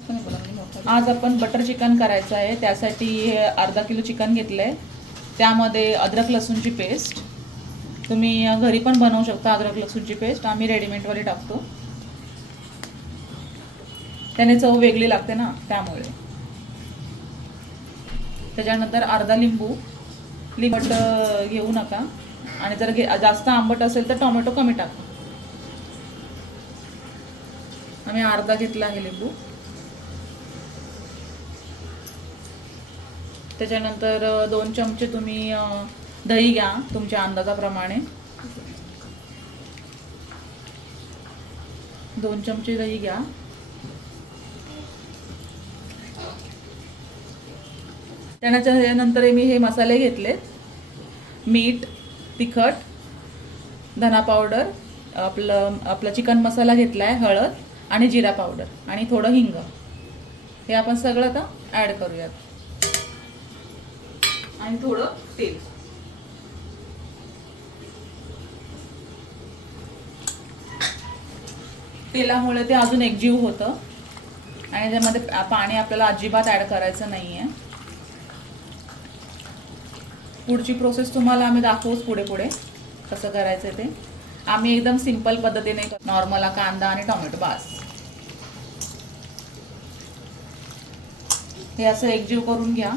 आज आपण butter chicken करायचं आहे. त्यासाठी अर्धा किलो चिकन घेतलं आहे त्यामध्ये अद्रक लसूणची पेस्ट. तुम्ही घरी पण बनवू शकता अद्रक लसूणची पेस्ट. आम्ही रेडीमेडवाली टाकतो. त्याने चव वेगळी लागते ना त्यामुळे. त्याच्यानंतर अर्धा लिंबू लिंबट घेऊ नका. आणि जर घे जास्त आंबट असेल तर टोमॅटो कमी टाका. आम्ही अर्धा घेतला आहे लिंबू. त्याच्यानंतर दोन चमचे तुम्ही दही घ्या तुमच्या अंदाजाप्रमाणे. दोन चमचे दही घ्या. त्यानंतर मी हे मसाले घेतले मीठ तिखट धना पावडर आपलं आपला चिकन मसाला घेतला आहे हळद आणि जिरा पावडर आणि थोडं हिंग. हे आपण सगळं आता ॲड करूयात. आणि थोडं तेल. तेलामुळे ते अजून एकजीव होतं. आणि त्यामध्ये पाणी आपल्याला अजिबात ॲड करायचं नाही आहे पुढची प्रोसेस तुम्हाला आम्ही दाखवूच पुढे पुढे कसं करायचं ते. आम्ही एकदम सिंपल पद्धतीने नॉर्मल कांदा आणि टोमॅटो बास. हे असं एकजीव करून घ्या.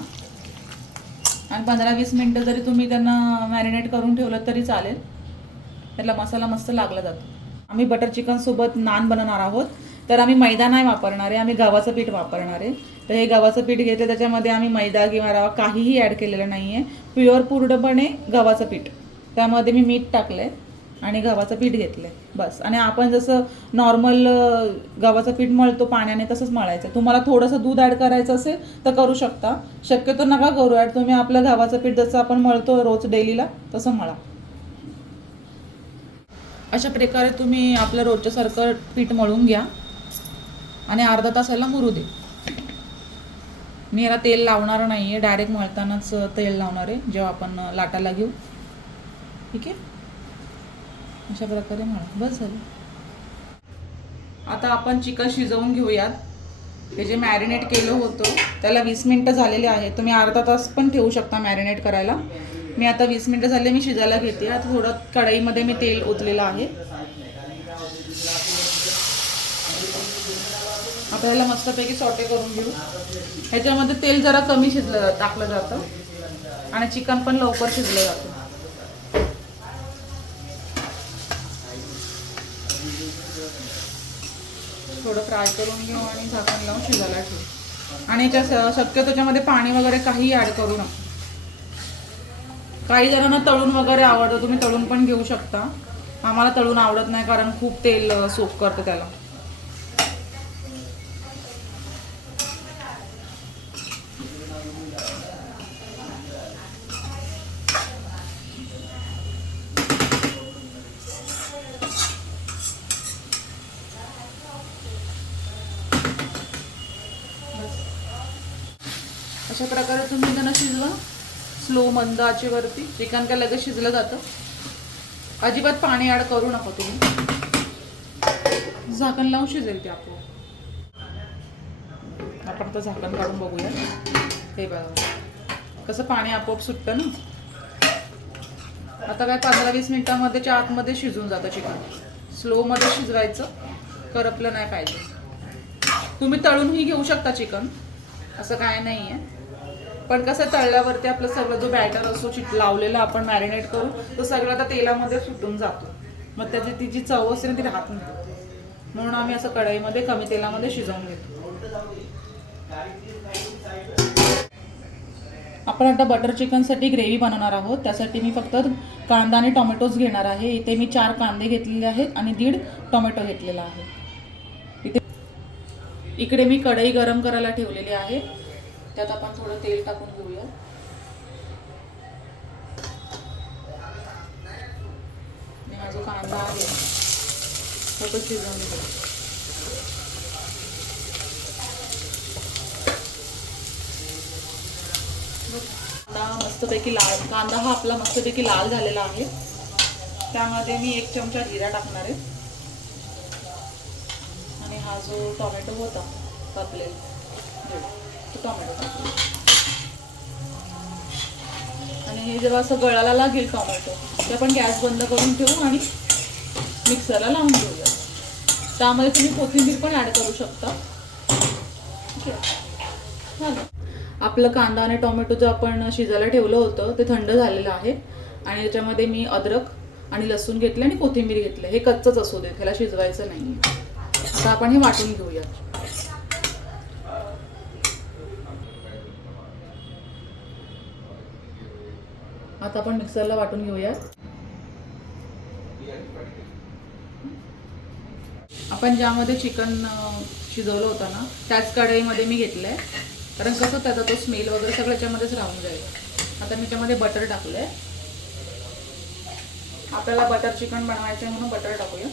आणि पंधरा वीस मिनटं जरी तुम्ही त्यांना मॅरिनेट करून ठेवलं तरी चालेल. त्याला मसाला मस्त लागला जातो. आम्ही बटर चिकनसोबत नान बनवणार आहोत. तर आम्ही मैदा नाही वापरणार आहे आम्ही गव्हाचं पीठ वापरणार आहे. तर हे गव्हाचं पीठ घेतलं त्याच्यामध्ये आम्ही मैदा किंवा रवा काहीही ॲड केलेलं नाही आहे प्युअर पूर्णपणे गव्हाचं पीठ. त्यामध्ये मी मीठ टाकलं आहे आणि गव्हाचं पीठ घेतलं आहे बस. आणि आपण जसं नॉर्मल गव्हाचं पीठ मळतो पाण्याने तसंच मळायचं. तुम्हाला थोडंसं दूध ॲड करायचं असेल तर करू शकता. शक्यतो नका करू ॲड तुम्ही आपलं गव्हाचं पीठ जसं आपण मळतो रोज डेलीला तसं मळा. अशा प्रकारे तुम्ही आपलं रोजच्यासारखं पीठ मळून घ्या. आणि अर्धा तासाला मुरू दे. मी याला तेल लावणार नाही आहे डायरेक्ट मळतानाच तेल लावणार आहे. जेव्हा आपण लाटाला घेऊ. ठीक आहे? अशा प्रकारे म्हणा. बस झालं. आता आपण चिकन शिजवून घेऊयात. हे जे मॅरिनेट केलं होतं त्याला वीस मिनटं झालेले आहेत. तुम्ही अर्धा तास पण ठेवू शकता मॅरिनेट करायला. मी आता वीस मिनटं झाले मी शिजायला घेते. आता थोडं कढईमध्ये मी तेल ओतलेलं आहे. आता ह्याला मस्तपैकी सॉटे करून घेऊ. ह्याच्यामध्ये तेल जरा कमी शिजलं जात टाकलं जातं. आणि चिकन पण लवकर शिजलं जातं. थोडं फ्राय करून घेऊ आणि झाकण लावून शिजायला ठेवू. आणि याच्या शक्य त्याच्यामध्ये पाणी वगैरे काही ॲड करू नका. काही जणांना तळून वगैरे आवडतं तुम्ही तळून पण घेऊ शकता. आम्हाला तळून आवडत नाही कारण खूप तेल सोप करतं त्याला. अशा प्रकारे तुम्ही त्यांना शिजवा. स्लो मंद आचेवरती. चिकन काय लगेच शिजलं जातं. अजिबात पाणी ॲड करू नका तुम्ही. झाकण लावून शिजेल ते आपोआप. आपण आता झाकण काढून बघूया. हे बघा. कसं पाणी आपोआप सुटतं ना. आता काय पंधरा वीस मिनिटामध्येच्या आतमध्ये शिजून जातं चिकन. स्लोमध्ये शिजवायचं. करपलं नाही पाहिजे. तुम्ही तळूनही घेऊ शकता चिकन. असं काय नाही आहे पण कसं तळल्यावरती आपलं सगळं जो बॅटर असतो चिट लावलेला आपण मॅरिनेट करू तो सगळं आता तेलामध्ये सुटून जातो. मग त्याची ती जी चव असते ना ती राहत नाही. म्हणून आम्ही असं कढईमध्ये कमी तेलामध्ये शिजवून घेतो. आपण आता बटर चिकनसाठी ग्रेव्ही बनवणार आहोत. त्यासाठी मी फक्त कांदा आणि टोमॅटोज घेणार आहे. इथे मी चार कांदे घेतलेले आहेत आणि दीड टोमॅटो घेतलेला आहे. इथे इकडे मी कढई गरम करायला ठेवलेली आहे. त्यात आपण थोडं तेल टाकून घेऊया. आणि हा जो कांदा आहे. तो पण शिजवून घेऊ कांदा मस्तपैकी लाल कांदा हा आपला मस्तपैकी लाल झालेला आहे. त्यामध्ये मी एक चमचा जिरा टाकणार आहे. आणि हा जो टोमॅटो होता कापलेला टोमॅटो. आणि हे जेव्हा असं गळायला लागेल टोमॅटो ते आपण गॅस बंद करून ठेवू आणि मिक्सरला लावून घेऊया. त्यामध्ये तुम्ही कोथिंबीर पण ॲड करू शकता. ठीक आहे. झालं. आपलं कांदा आणि टोमॅटो जो आपण शिजायला ठेवलं होतं ते थंड झालेलं आहे. आणि त्याच्यामध्ये मी अद्रक आणि लसूण घेतलं आणि कोथिंबीर घेतलं. हे कच्चंच असू दे त्याला शिजवायचं नाही आता आपण हे वाटून घेऊयात. आता आपण मिक्सरला वाटून घेऊया आपण ज्यामध्ये चिकन शिजवलं होतं ना त्याच कढईमध्ये मी घेतलं आहे कारण कसं त्याचा तो स्मेल वगैरे सगळं याच्यामध्येच राहून जाईल. आता मी त्यामध्ये बटर टाकलं आहे आपल्याला बटर चिकन बनवायचं आहे म्हणून बटर टाकूया.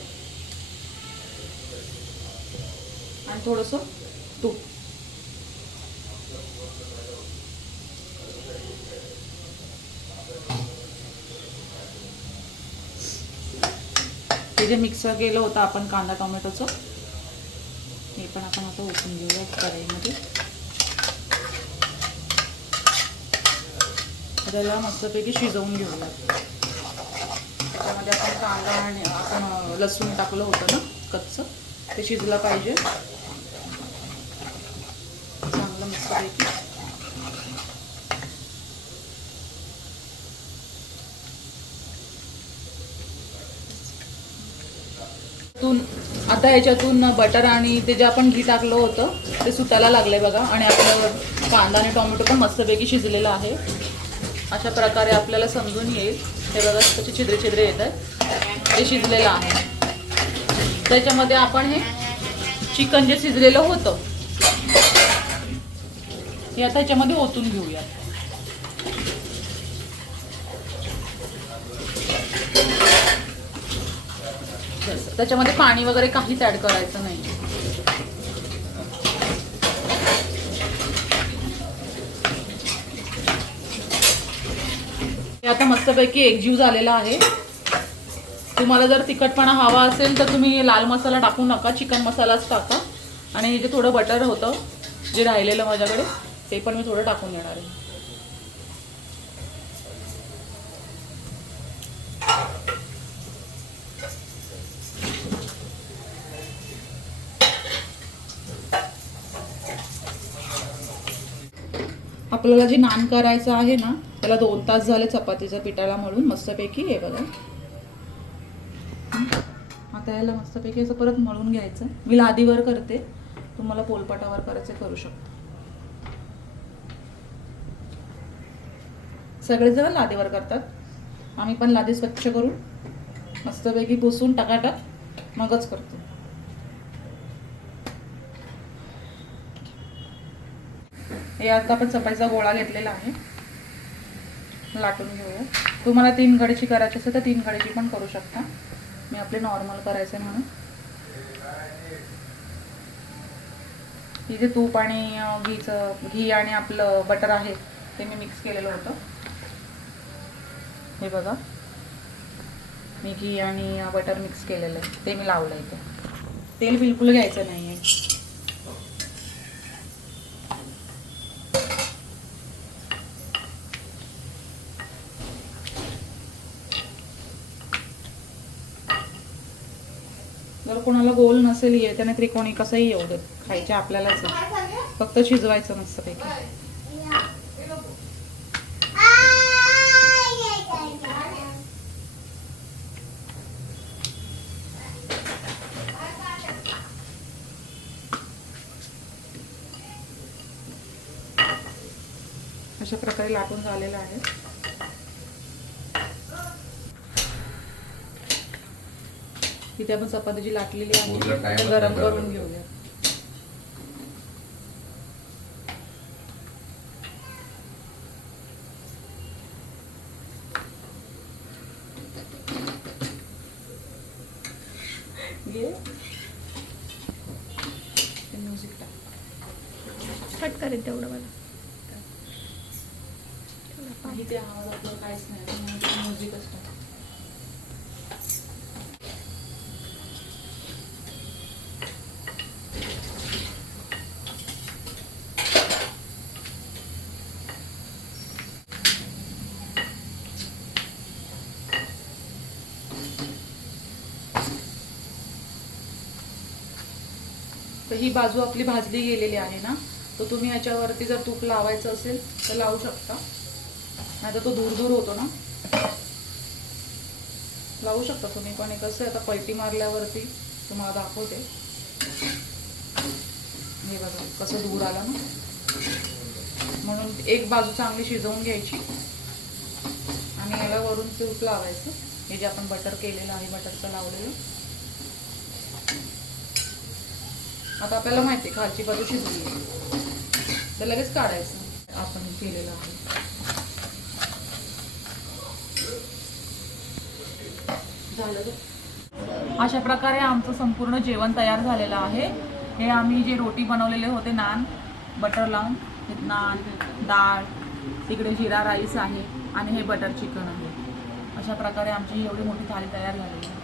आणि थोडंसं तूप. ते जे मिक्सर केलं होतं आपण कांदा टोमॅटोचं हे पण आपण आता ओतून घेऊया कढईमध्ये. त्याला मस्तपैकी शिजवून घेऊया. त्याच्यामध्ये आपण कांदा आणि आपण लसूण टाकलं होतं ना कच्चं ते शिजलं पाहिजे. चांगलं मस्तपैकी. तून आता याच्यातून बटर आणि ते जे आपण घी टाकलं होतं ते सुटायला लागले बघा. आणि आपलं कांदा आणि टोमॅटो पण मस्तपैकी शिजलेलं आहे. अशा प्रकारे आपल्याला समजून येईल. हे बघा त्याचे छिद्रे छिद्रे येत आहेत. ते शिजलेलं आहे. त्याच्यामध्ये आपण हे चिकन जे शिजलेलं होतं हे आता याच्यामध्ये ओतून घेऊयात. बस. त्याच्यामध्ये पाणी वगैरे काहीच ऍड करायचं नाही. आता मस्तपैकी एकजीव झालेला आहे. तुम्हाला जर तिखटपणा हवा असेल तर तुम्ही लाल मसाला टाकू नका चिकन मसालाच टाका. आणि हे जे थोडं बटर होतं जे राहिलेलं माझ्याकडे ते पण मी थोडं टाकून देणार आहे. आपल्याला जे नान करायचं आहे ना त्याला दोन तास झाले चपातीच्या पिठाला मळून मस्तपैकी हे बघा. आता याला मस्तपैकी असं परत मळून घ्यायचं. मी लादीवर करते. तुम्हाला पोलपाटावर करायचं करू शकता. सगळेजण लादीवर करतात. आम्ही पण लादी स्वच्छ करून मस्तपैकी पुसून टाकाटाक मगच करतो. हे आता आपण चपाईचा गोळा घेतलेला आहे. लाटून घेऊया तुम्हाला तीन घडीची करायची असेल तर तीन गडीची पण करू शकता. मी आपले नॉर्मल करायचे म्हणून. इथे तूप आणि घीचं घी आणि आपलं बटर आहे ते मी मिक्स केलेलं होतं. हे बघा. मी घी आणि बटर मिक्स केलेलं आहे. ते मी लावलं इथे. तेल बिलकुल घ्यायचं नाही आहे कोणाला गोल नसेल ये त्याने त्रिकोणी कसंही येऊ देत खायचे आपल्यालाच फक्त शिजवायचं मस्तपैकी. अशा प्रकारे लाटून झालेलं आहे. तिथे आपण चपातीची लाटलेली आहे गरम करून. घेऊया. करेल तेवढं मला. इथे आवाज आपलं काहीच नाही म्युझिकच टाक. तर ही बाजू आपली भाजली गेलेली आहे ना? तर तुम्ही याच्यावरती जर तूप लावायचं असेल तर लावू शकता. नाही तो दूर दूर होतो ना? लावू शकता तुम्ही पण कसं आहे आता पलटी मारल्यावरती तुम्हाला दाखवते. हे बघा कसं दूर आलं ना? म्हणून एक बाजू चांगली शिजवून घ्यायची. आणि याला वरून तूप लावायचं. हे जे आपण बटर केलेलं आहे बटरचं लावलेलं. आता आपल्याला माहिती आहे खालची बाजू शिजली. तर लगेच काढायचं. आपण हे केलेलं आहे. झालं अशा प्रकारे आमचं संपूर्ण जेवण तयार झालेलं आहे. हे आम्ही जे रोटी बनवलेले होते नान बटर लावून हे नान डाळ तिकडे जिरा राईस आहे आणि हे बटर चिकन आहे. अशा प्रकारे आमची एवढी मोठी थाळी तयार झालेली आहे.